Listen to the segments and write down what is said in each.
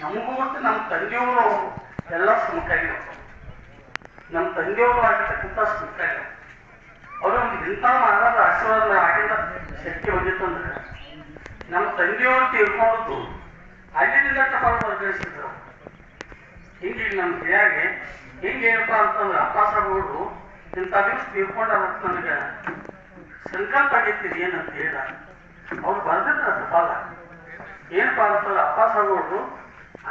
ನಮಗೂ ಮತ್ತು ನಮ್ಮ ತಂದೆಯವರು ಎಲ್ಲ ಸುಮಕಾಗಿರು. ನಮ್ಮ ತಂದೆಯವರು ಆಗಿರ್ತಕ್ಕಂಥ ಸುಮಕಾಗಿರು. ಅವರು ಇಂಥ ಮಹಾರಾಜ ಆಶೀರ್ವಾದ ಆಗಿಂದ ಶಕ್ತಿ ಹೊಂದಿತ್ತು ಅಂದ್ರೆ ನಮ್ಮ ತಂದೆಯವರು ತೀರ್ಕೊಳ್ಳೋದು ಅಲ್ಲಿಂದ ಟಪಾಲು ವರ್ಗಾಯಿಸಿದ್ರು. ಹಿಂಗೆ ನಮ್ಮ ಹಿರಿಯಾಗಿ ಹಿಂಗೇನಪ್ಪ ಅಂತಂದ್ರೆ ಅಪ್ಪ ಸಾಹೇಬರು ಇಂಥ ದಿವಸ ತೀರ್ಕೊಂಡಾಗ ನನಗೆ ಸಂಕಲ್ಪ ಆಗೈತಿರಿ ಏನಂತ ಹೇಳಿದ. ಅವ್ರು ಬರ್ದಿದ್ರ ಟಪಾಲ ಏನಪ್ಪಾ ಅಂತಂದ್ರೆ ಅಪ್ಪ ಸಾಹೇಬರು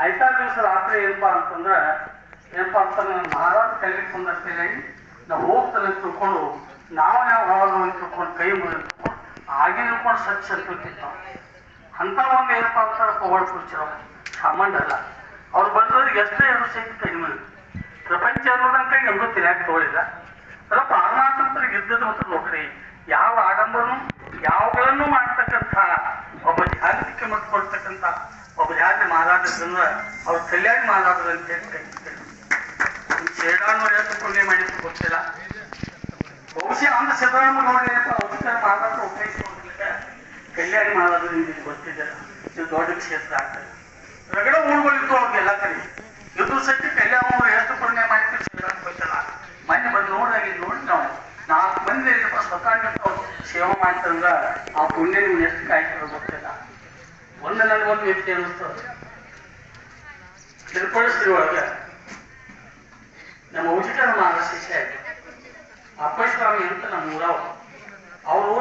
ಆಯ್ತಾ ದಿವಸ ರಾತ್ರಿ ಏನಪ್ಪಾ ಅಂತಂದ್ರೆ ನನ್ನ ಮಹಾರಾಜ ಕೈಲಿಕ್ಕೆ ಬಂದಷ್ಟೇ ನಾವು ಹೋಗ್ತಾನೆ ತಿಳ್ಕೊಂಡು ನಾವು ಯಾವ ತಿಳ್ಕೊಂಡು ಕೈ ಮುಗಿ ಹಾಗೆ ನಿಲ್ಕೊಂಡು ಸಚ್ಚ ಅಂತಿರ್ತಾವ. ಅಂತ ಒಂದು ಏನಪ್ಪಾ ಅಂತಾರೆ ಪವಾಡ್ ಕುರ್ಚಿರೋ ಸಾಮಾನ್ಯ ಅಲ್ಲ. ಅವ್ರು ಬಂದವ್ರಿಗೆ ಎಷ್ಟೇ ಎರಡು ಸಹಿತ ಕಡಿಮೆ. ಪ್ರಪಂಚ ಅನ್ನೋದಂಕ ಎಂಬ ತಿನ್ನಾಕ ತಗೊಳಿಲ್ಲ. ಅಲ್ಲ ಪಾರಮಾತ್ಮರಿಗೆ ಇದ್ದದ್ದು ಮತ್ತು ನೋಡ್ರಿ ಯಾವ ಆಡಂಬರನು ಯಾವುಗಳನ್ನು ಮಾಡ್ತಕ್ಕಂಥ ಒಬ್ಬ ಜಾಗತಿಕೆ ಮತ್ತು ಕೊಡ್ತಕ್ಕಂಥ ಒಬ್ಬ ಜಾತಿ ಮಹಾರಾಜರನ್ನ ಅವ್ರ ಕಲ್ಯಾಣ ಮಹಾರಾಜರು ಅಂತ ಹೇಳಿ ಕರೀತಾರೆ. ಶೇಡಾನು ಪುಣ್ಯ ಮಾಡಿದ್ದು ಗೊತ್ತಿಲ್ಲ. ಬಹುಶಃ ಅಂದ ಸಿದ್ದರಾಮಯ್ಯ ಔಷಧ ಮಹಾರಾಜರು ಉಪಯೋಗಿಸಿಕೊಂಡಿಲ್ಲ. ಕಲ್ಯಾಣಿ ಮಹಾರಾಜರು ನಿಮಗೆ ಗೊತ್ತಿದೆ. ಇದು ದೊಡ್ಡ ಕ್ಷೇತ್ರ ಆಗ್ತದೆ. ರಗಡ ಊರುಗಳಿತ್ತು ಅವ್ರಿಗೆಲ್ಲ ಕರಿ ಇದು ಸತ್ಯ ಕಲ್ಯಾಣ ಎಷ್ಟು ಪುಣ್ಯ ಮಾಡಿದ್ದು ಶೇಡಾನು ಗೊತ್ತಿಲ್ಲ. ಮೊನ್ನೆ ಬಂದು ನೋಡಿ ನಾವು 4 ಮಂದಿ ಸ್ವತಃ ಸೇವೆ ಮಾಡ್ತಾರಂದ್ರ ಆ ಪುಣ್ಯ ನೀವು ಎಷ್ಟು ಕಾಯ್ತಿರೋ ಗೊತ್ತಿಲ್ಲ. ನನಗೊಂದು ವ್ಯಕ್ತಿ ಅನ್ನಿಸ್ತದೆ. ತಿರುಪತಿ ಒಳಗೆ ನಮ್ಮ ಉಚಿತ ಮಾರ ಶಿಷ್ಯ ಅಪ್ಪಸ್ವಾಮಿ ಅಂತ ನಮ್ಮ ಊರವ ಅವರು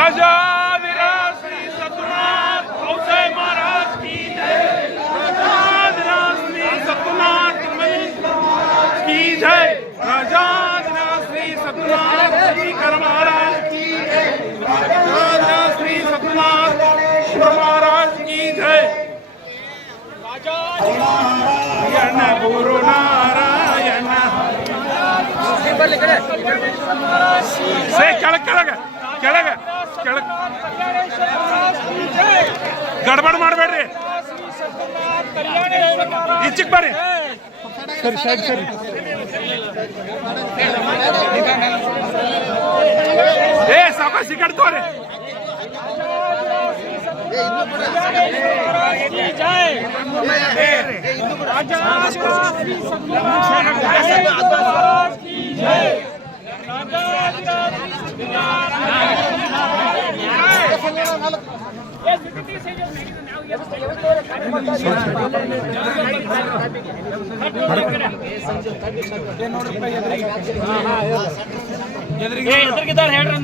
राजाधिराज श्री सतनाथ गौसे महाराज की जय। राजाधिराज श्री सतनाथ की जय। राजाधिराज श्री सतनाथ महाराज की जय। राजाधिराज श्री सतनाथ महाराज की जय। राजाधिराज गुरु नारायण से ಕೆಳಗೆ ಕೆಳಗೆ ಕೆಳಗೆ ಗಡಬಡ ಮಾಡಬೇಡ್ರಿ, ಈಚೆಗೆ ಬರ್ರಿ. ಸರಿ ಸರಿ ಸರಿ ಏ ಸಾವಕಾಶ ಈ ಕಡೆ ತೋರಿ. ಎದುರಿಗಿದ್ದಾರೆ ಹೇಳ್ರಿ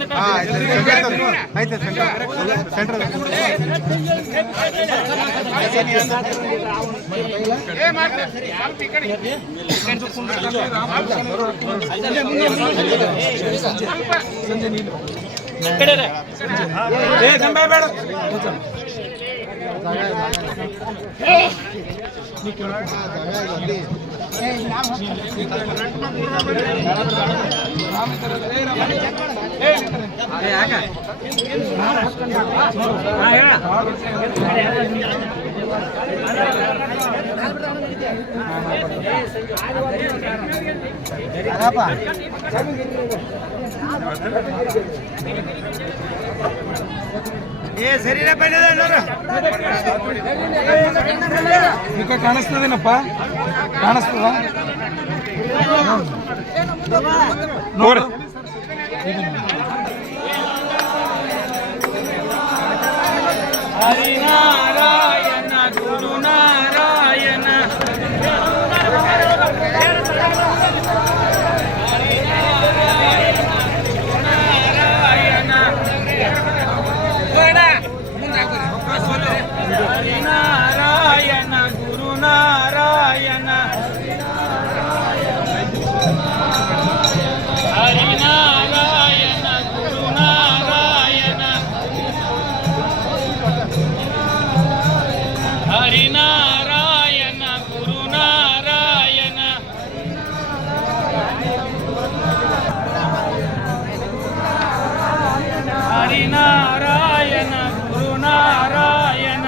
ಮುಖ ಕಾಣಿಸ್ತದೇನಪ್ಪ? ಕಾಣಿಸ್ತದ ನೋಡ್ರಿ. ಹರಿನಾರಾಯಣ ಗುರುನಾರಾಯಣ ಹರಿನಾರಾಯಣ ಗುರುನಾರಾಯಣ ಹರಿನಾರಾಯಣ ಗುರುನಾರಾಯಣ ಹರಿನಾರಾಯಣ ಗುರುನಾರಾಯಣ ಹರಿನಾರಾಯಣ ಗುರುನಾರಾಯಣ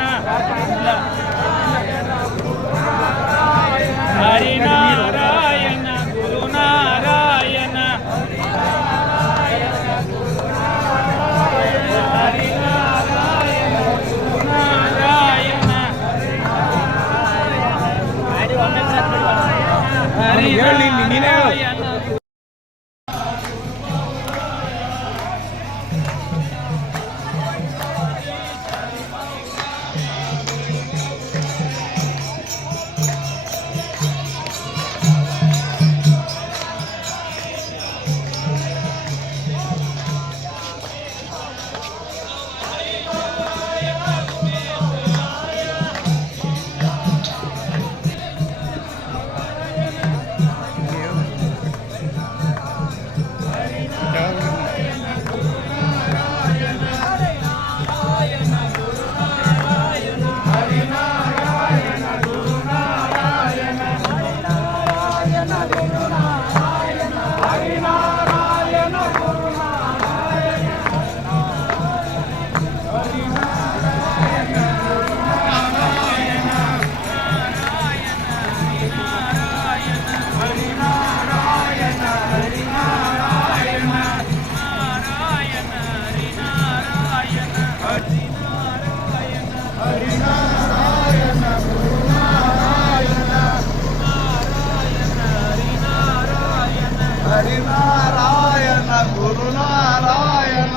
ಹರಿನಾರಾಯಣ ಗುರುನಾರಾಯಣ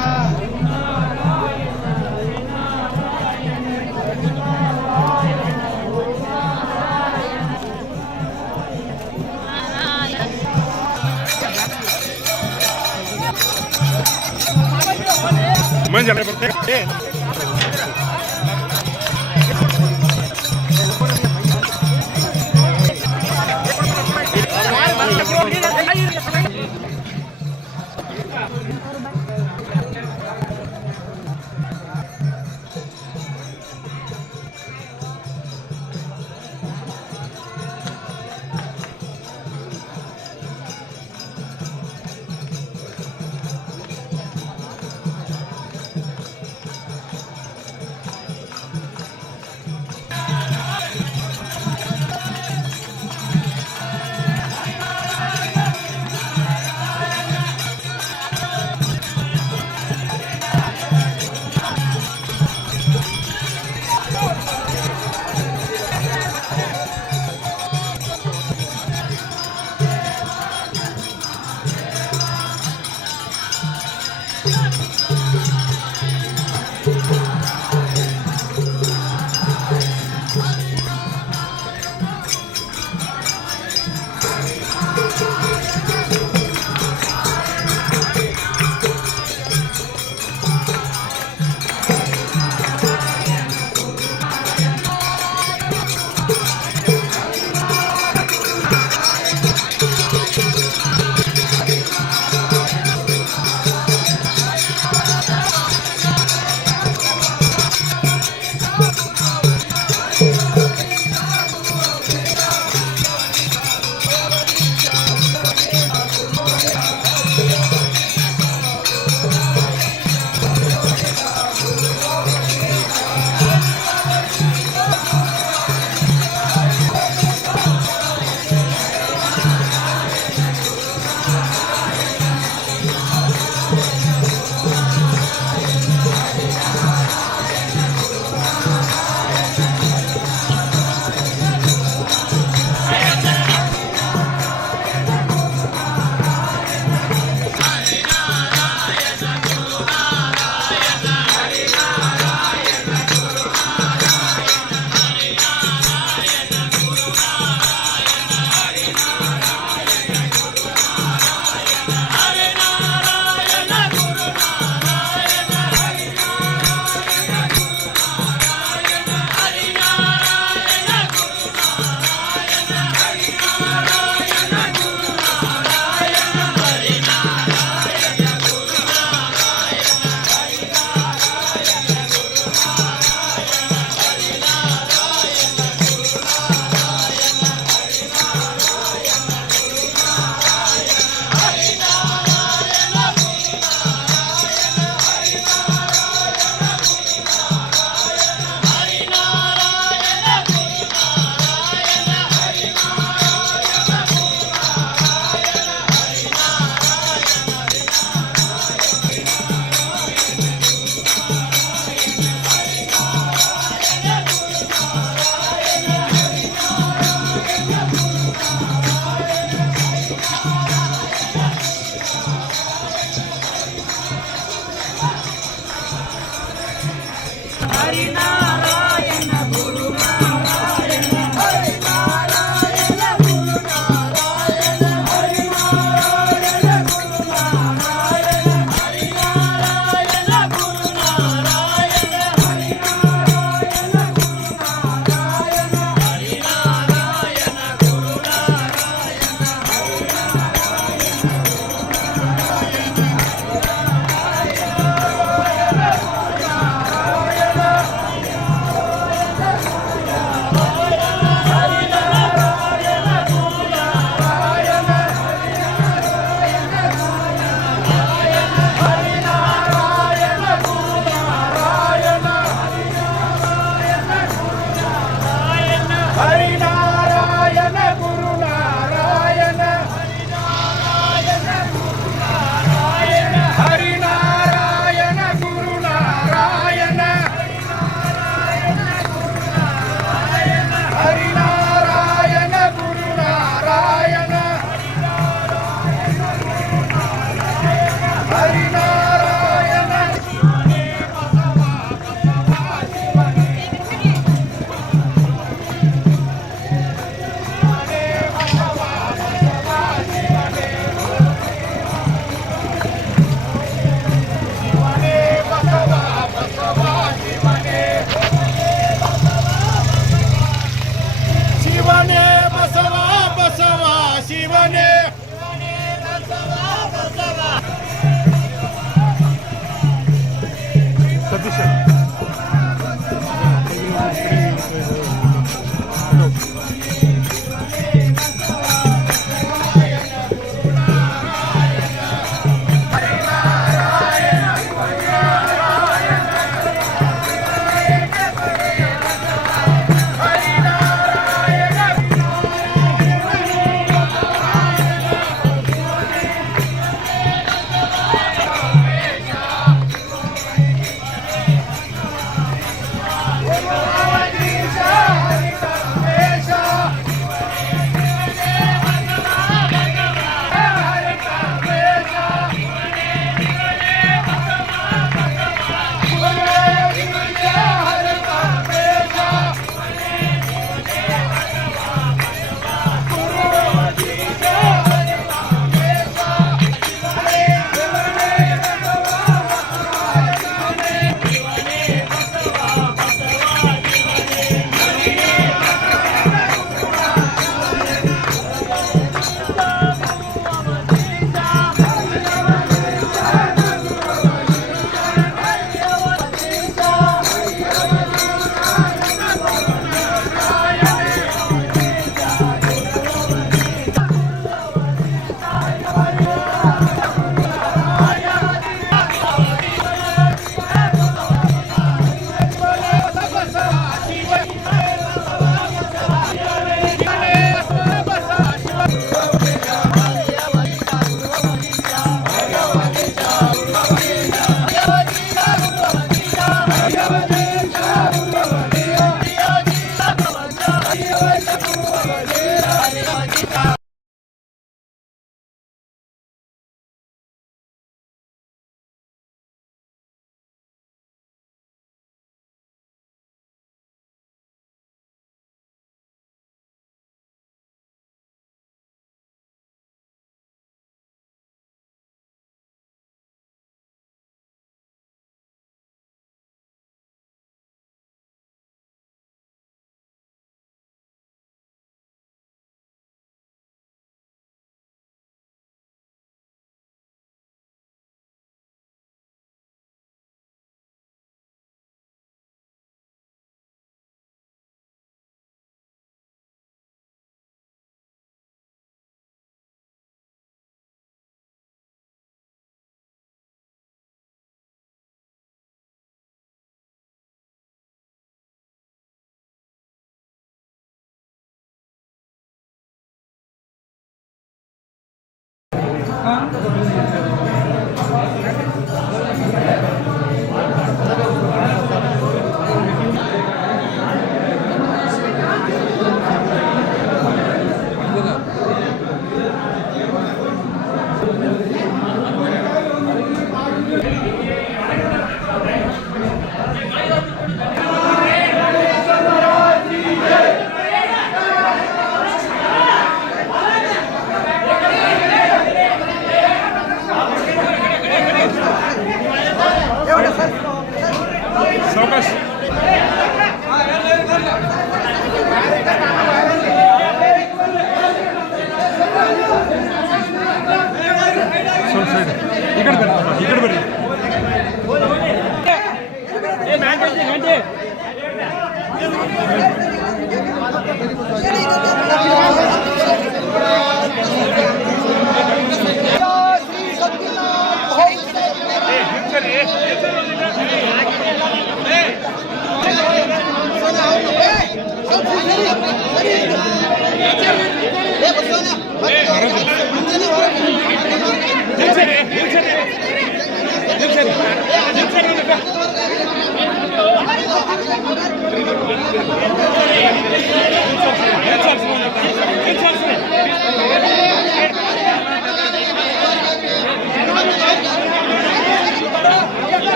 ಮಂಜಾನೆ ಬರ್ತೆ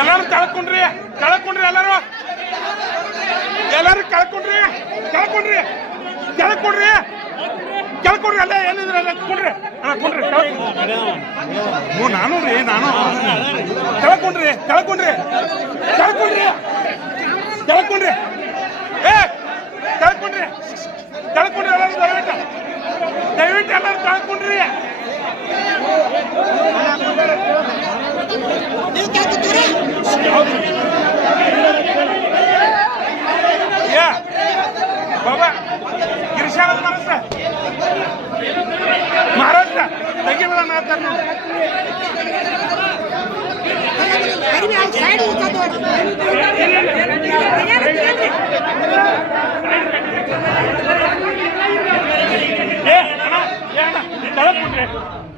ಎಲ್ಲರೂ ಕಳ್ಕೊಂಡ್ರಿ ಎಲ್ಲರೂ ಕಳ್ಕೊಂಡ್ರಿ ಅಲ್ಲೇ ಏನಿದ್ರೆ ಕೊಡ್ರಿ ನಾನು ರೀ ನಾನು ಕಳ್ಕೊಂಡ್ರಿ ಏ ಕಳ್ಕೊಂಡ್ರಿ ಎಲ್ಲರೂ ದಯವಿಟ್ಟು ಎಲ್ಲರೂ ಕಳ್ಕೊಂಡ್ರಿ ಬಾಬಾ ಗಿರಿಶಾಲ ಮಹಾರಾಷ್ಟ್ರ ತೆಗಿಬೇಡ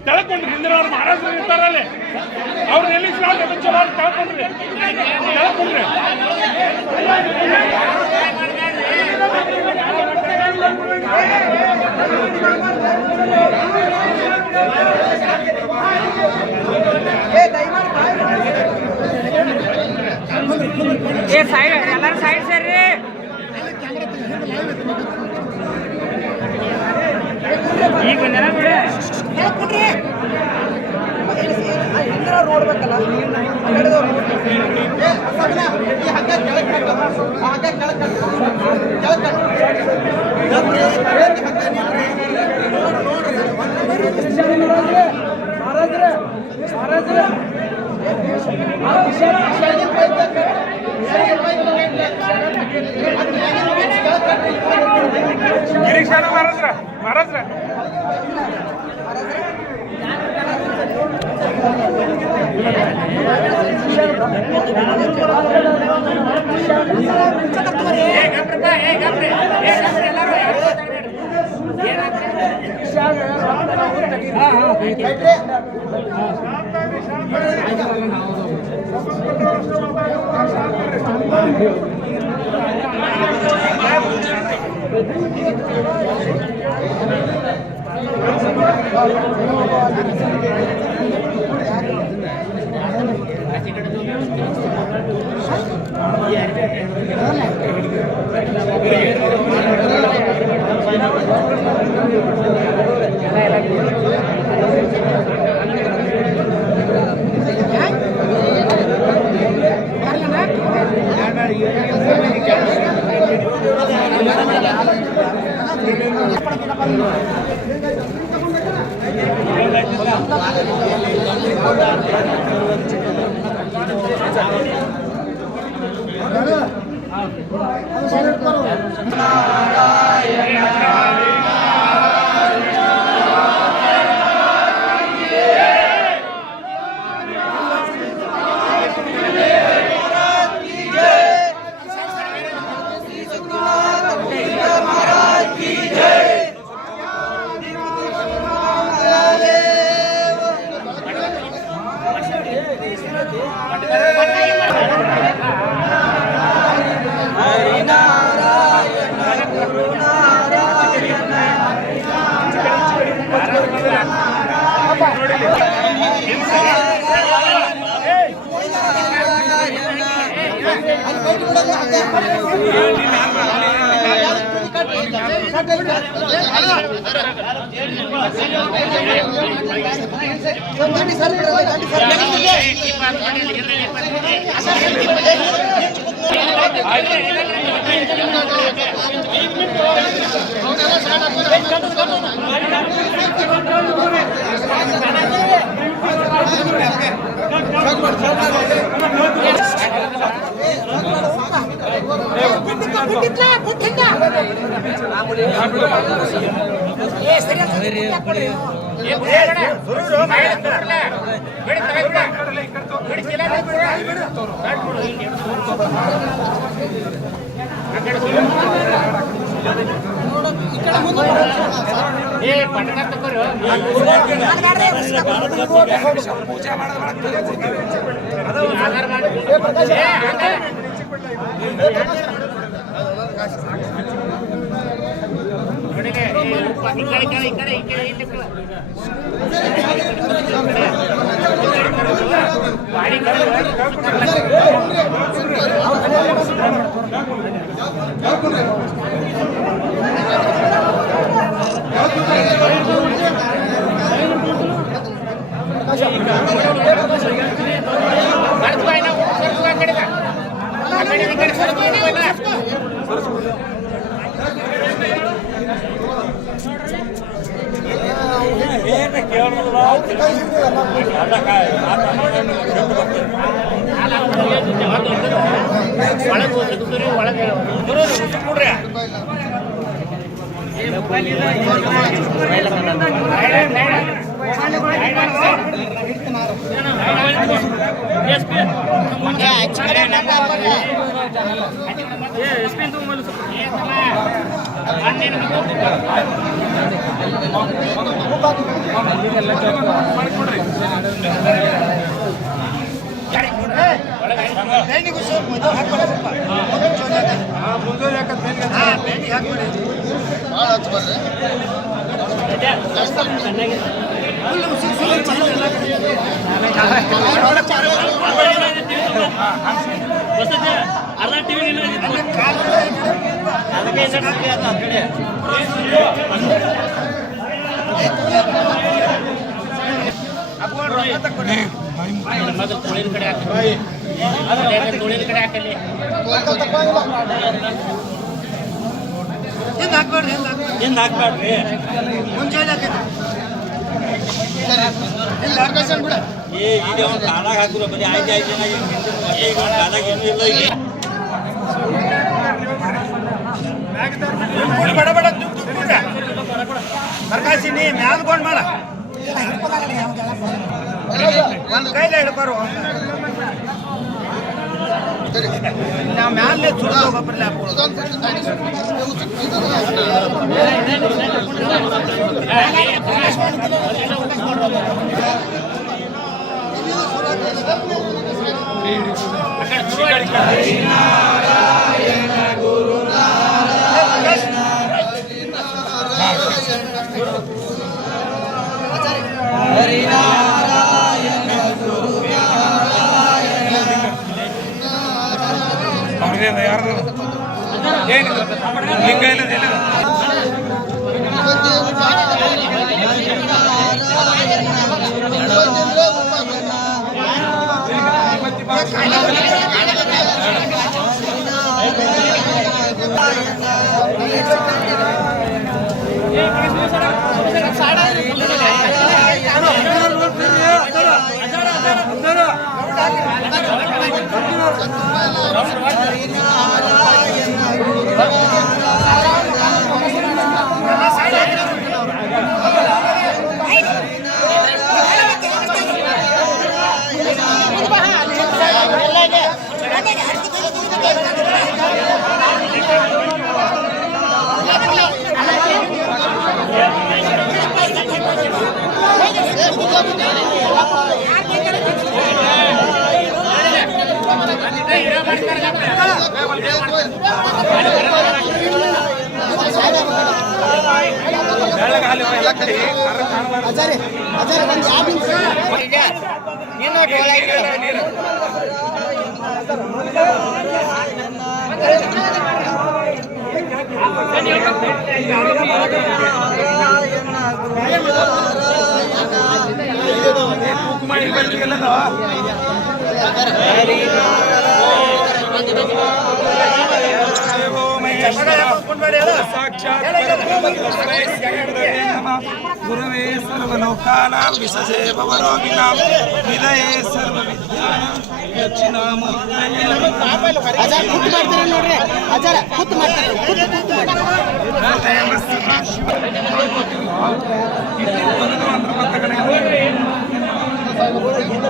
ಕಳ್ಕೊಂಡ್ರಿ ಹಿಂದಿನವ್ರು ಮಹಾರಾಷ್ಟ್ರ ಇರ್ತಾರಲ್ಲಿ ಅವ್ರು ನಿಲ್ಲಿಸಿ ಚಲೋ ಕಳ್ಕೊಂಡ್ರಿ ಸೈಡ್ ಎಲ್ಲರೂ ಸೈಡ್ ಸೇರ್ರಿ ಈಗ ಬಂದ ನೋಡ್ಬೇಕಲ್ಲ ಗಿರೀಶಾನ ಮಹಾರಾಜ್ರ ಗುರುವೇ ಸರ್ವಲೋಕಾನಾಂ ವಿಸಜೇ ಭವರೋಗಿಣಾಂ ವಿದಯೇ ಸರ್ವವಿದ್ಯಾನಾಂ ದಕ್ಷಿಣಾಮೂರ್ತಯೇ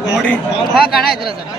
ನೋಡಿ ಕಾಣಾಯ್ತಿಲ್ಲ ಸರ್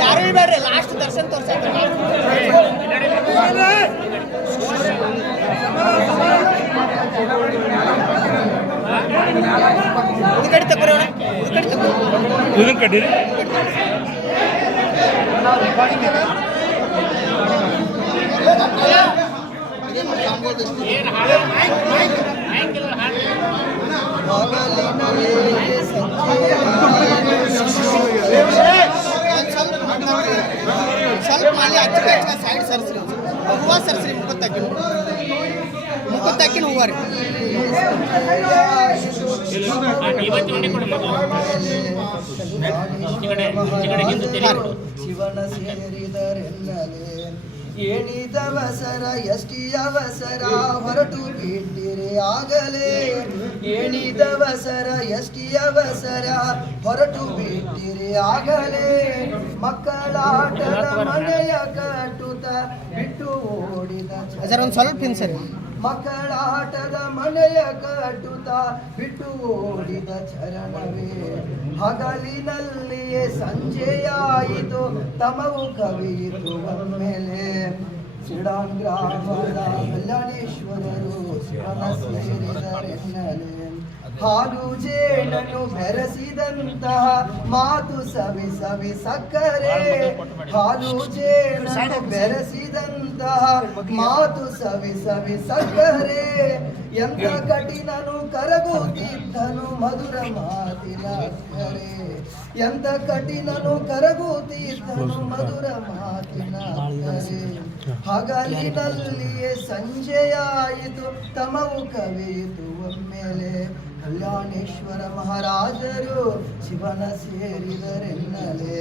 ಯಾರು ಬೇಡ್ರಿ ಲಾಸ್ಟ್ ದರ್ಶನ್ ತೋರ್ಸ ಕಡಿರಿ ಸ್ವಲ್ಪ ಮಾಲಿ ಹಚ್ಚ ಸೈಡ್ ಸರ್ಸ್ರಿ ಹೂವ ಸರ್ಸ್ರಿ ಮುಖ ತಕ್ಕಿನ ಹೂವ ರೀ ಶಿವನ ಸೇರಿದರೆಲ್ಲಲೇ ಏಣಿದವಸರ ಎಷ್ಟಿ ಅವಸರ ಹೊರಟು ಬಿಟ್ಟಿರೆ ಆಗಲೇ ಏಣಿದವಸರ ಎಷ್ಟಿ ಅವಸರ ಹೊರಟು ಬಿಟ್ಟಿರೆ ಆಗಲೇ ಮಕ್ಕಳಾಟದ ಮನೆಯ ಕಟ್ಟುತ್ತ ಬಿಟ್ಟು ಓಡಿದ ಒಂದು ಸ್ವಲ್ಪ ಹಿಂಸರಿ ಮಕ್ಕಳಾಟದ ಮನೆಯ ಕಟ್ಟುತ್ತ ಬಿಟ್ಟು ಓಡಿದ ಚರಣವೇ ಹಗಲಿನಲ್ಲಿಯೇ ಸಂಜೆಯಾಯಿತು ತಮವು ಕವಿಯಿತು ಒಮ್ಮೆಲೆ ಸಿಡಾನ್ ಗ್ರಾಮದ ಕಲ್ಯಾಣೇಶ್ವರರು ಶಿವನ ಸೇರಿದರೆ ಎನ್ನಲೆ ಹಾಲು ಜೇನನ್ನು ಬೆರೆಸಿದಂತಹ ಮಾತು ಸವಿ ಸವಿ ಸಕ್ಕರೆ ಹಾಲು ಜೇನನ್ನು ಬೆರೆಸಿದಂತಹ ಮಾತು ಸವಿ ಸವಿ ಸಕ್ಕರೆ ಎಂತ ಕಠಿಣನು ಕರಗುತ್ತಿದ್ದನು ಮಧುರ ಮಾತಿನ ಅಕ್ಕರೆ ಎಂತ ಕಠಿಣನು ಕರಗುತ್ತಿದ್ದನು ಮಧುರ ಮಾತಿನ ಅಕ್ಕರೆ ಹಗಲಿನಲ್ಲಿಯೇ ಸಂಜೆಯಾಯಿತು ತಮವು ಕವಿಯಿತು ಒಮ್ಮೆಲೆ ಕಲ್ಯಾಣೇಶ್ವರ ಮಹಾರಾಜರು ಶಿವನ ಸೇರಿದರೆನ್ನಲೆ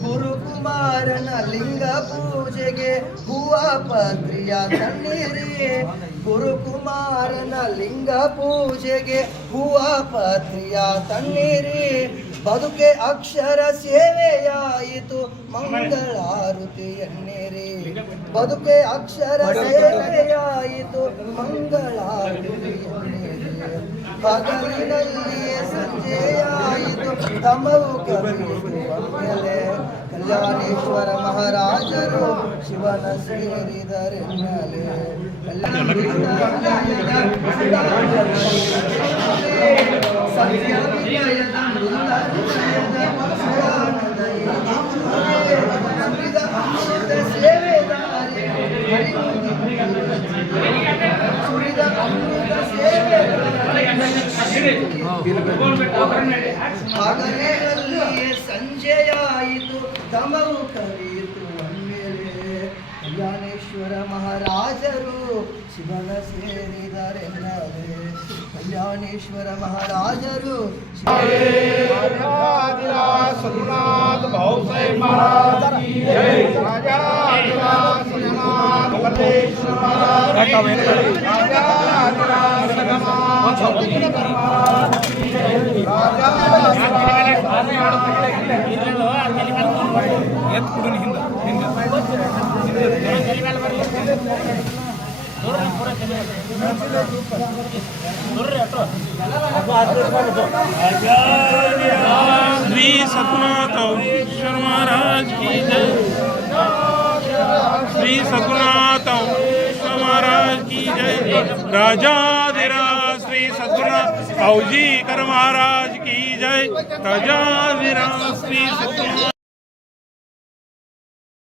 ಗುರುಕುಮಾರನ ಲಿಂಗ ಪೂಜೆಗೆ ಹೂವ ಪತ್ರಿಯ ತನ್ನಿರಿ ಗುರುಕುಮಾರನ ಲಿಂಗ ಪೂಜೆಗೆ ಹೂವ ಪತ್ರಿಯ ತನ್ನಿರಿ ಬದುಕೆ ಅಕ್ಷರ ಸೇವೆಯಾಯಿತು ಮಂಗಳಾರುತಿ ಎನ್ನಿರಿ ಬದುಕೆ ಅಕ್ಷರ ಸೇವೆಯಾಯಿತು ಮಂಗಳಾರುತಿ ಎನ್ನಿರಿ ಹಗಲಿನಲ್ಲಿಯೇ ಸಂಜೆಯಾಯಿತು ತಮವು ಕವಿಯಿತು ಒಮ್ಮೆಲೆ ಕಲ್ಯಾಣೇಶ್ವರ ಮಹಾರಾಜರು ಶಿವನ ಸೇರಿದರೆನ್ನಲೆ ಹಗಲಿನಲ್ಲಿಯೇ ಸಂಜೆಯಾಯಿತು ತಮವು ಕವಿಯಿತು ಒಮ್ಮೆಲೆ ಕಲ್ಯಾಣೇಶ್ವರ ಮಹಾರಾಜರು ಶಿವನ ಸೇರಿದರೆನ್ನಲೆ ಕಲ್ಯಾಣೇಶ್ವರ ಮಹಾರಾಜರು श्री सतनाथ महाराज की जय श्री सतनाथ महाराज की जय राजाधिराज श्री सतनाथ औजीकर महाराज की जय राजाधिराज श्री सतनाथ